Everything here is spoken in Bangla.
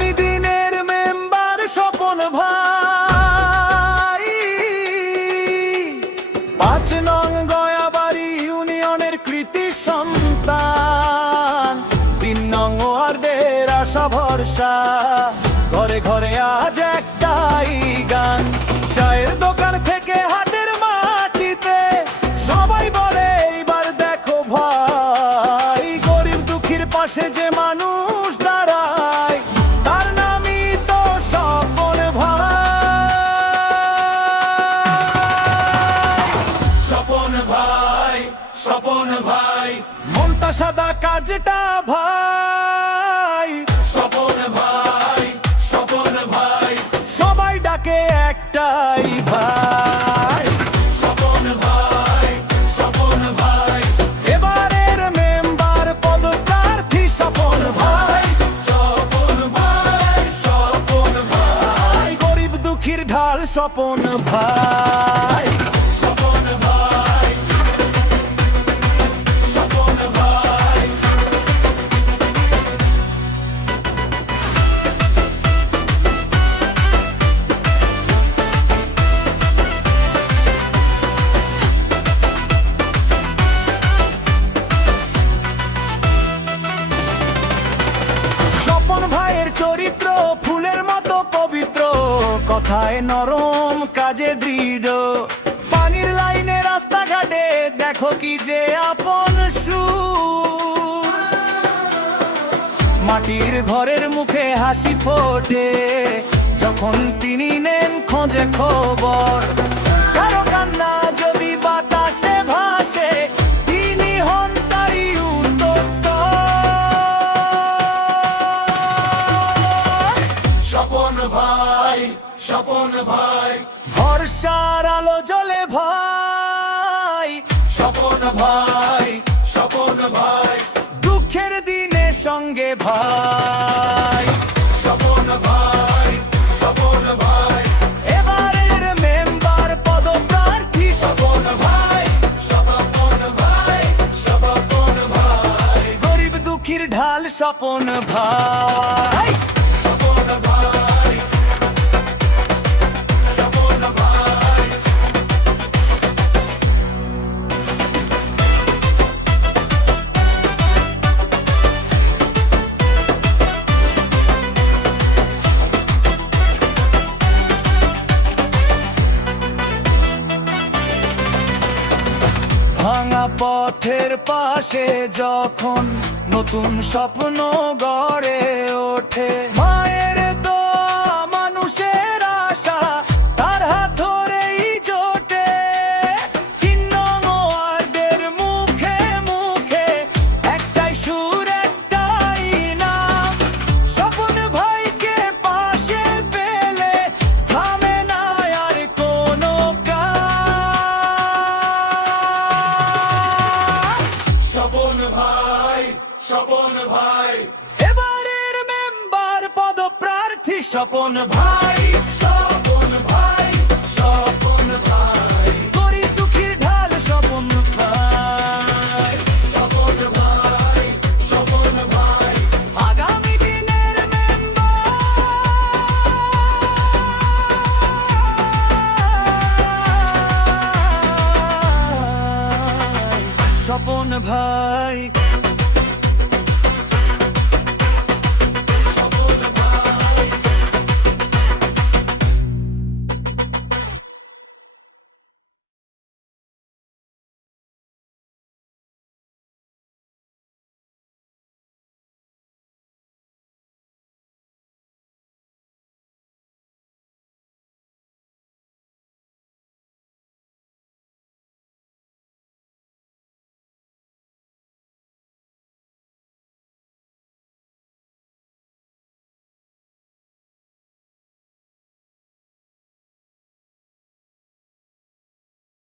আগামী দিনের মেম্বার স্বপন ভাই, ৫ নং গয়াবাড়ি ইউনিয়নের কৃতি সন্তান, ৩ নং ওয়ার্ডের আশা ভরসা, ঘরে ঘরে আজ একটাই গান। চায়ের দোকান থেকে হাটের মাটিতে সবাই বলে এইবার দেখো ভাই, গরিব দুঃখীর পাশে যে মানুষ দাঁড়ায় তার নামই তো স্বপন ভাই। স্বপন ভাই, স্বপন ভাই, মনটা সাদা কাজটা ভাই। স্বপন ভাই, স্বপন ভাই, সবাই ডাকে একটাই ভাই। স্বপন ভাই, স্বপন ভাই, এবারের মেম্বার পদপ্রার্থী স্বপন ভাই। স্বপন ভাই, স্বপন ভাই, গরিব দুঃখীর ঢাল স্বপন ভাই। স্বপন ভাই, স্বপন ভাই। স্বপন ভাইয়ের চরিত্র ফুলের মতো পবিত্র, কথায় নরম কাজে দৃঢ়। পানির লাইনে রাস্তাঘাটে দেখো কি যে আপন সুর, মাটির ঘরের মুখে হাসি ফোটে যখন তিনি নেন খোঁজে খবর। কারো কান্না যদি বাতাসে ভাসে তিনি হন তারই উত্তর। স্বপন ভাই, স্বপন ভাই, ভরসার আলো জ্বলে ভাই। স্বপন ভাই, স্বপন ভাই, দুঃখের দিনে সঙ্গে ভাই। স্বপন ভাই, স্বপন ভাই, এবারের মেম্বার পদপ্রার্থী স্বপন ভাই। স্বপন ভাই, স্বপন ভাই, গরিব দুঃখীর ঢাল স্বপন ভাই। স্বপন ভাই, স্বপন ভাই। ভাঙা পথের পাশে যখন নতুন স্বপ্ন গড়ে ওঠে, মায়ের দোয়া মানুষের আশা তার হাত ধরেই জোটে। ৩ নং ওয়ার্ডের মুখে মুখে একটাই সুর, একটাই নাম। স্বপন ভাইকে পাশে পেলে থামে না আর কোনো কাজ। স্বপন ভাই, স্বপন ভাই, এবারের মেম্বার পদপ্রার্থী স্বপন ভাই। স্বপন ভাই, স্বপন ভাই, গরিব দুঃখীর ঢাল স্বপন ভাই। স্বপন ভাই, স্বপন ভাই, আগামী দিনের মেম্বার স্বপন ভাই।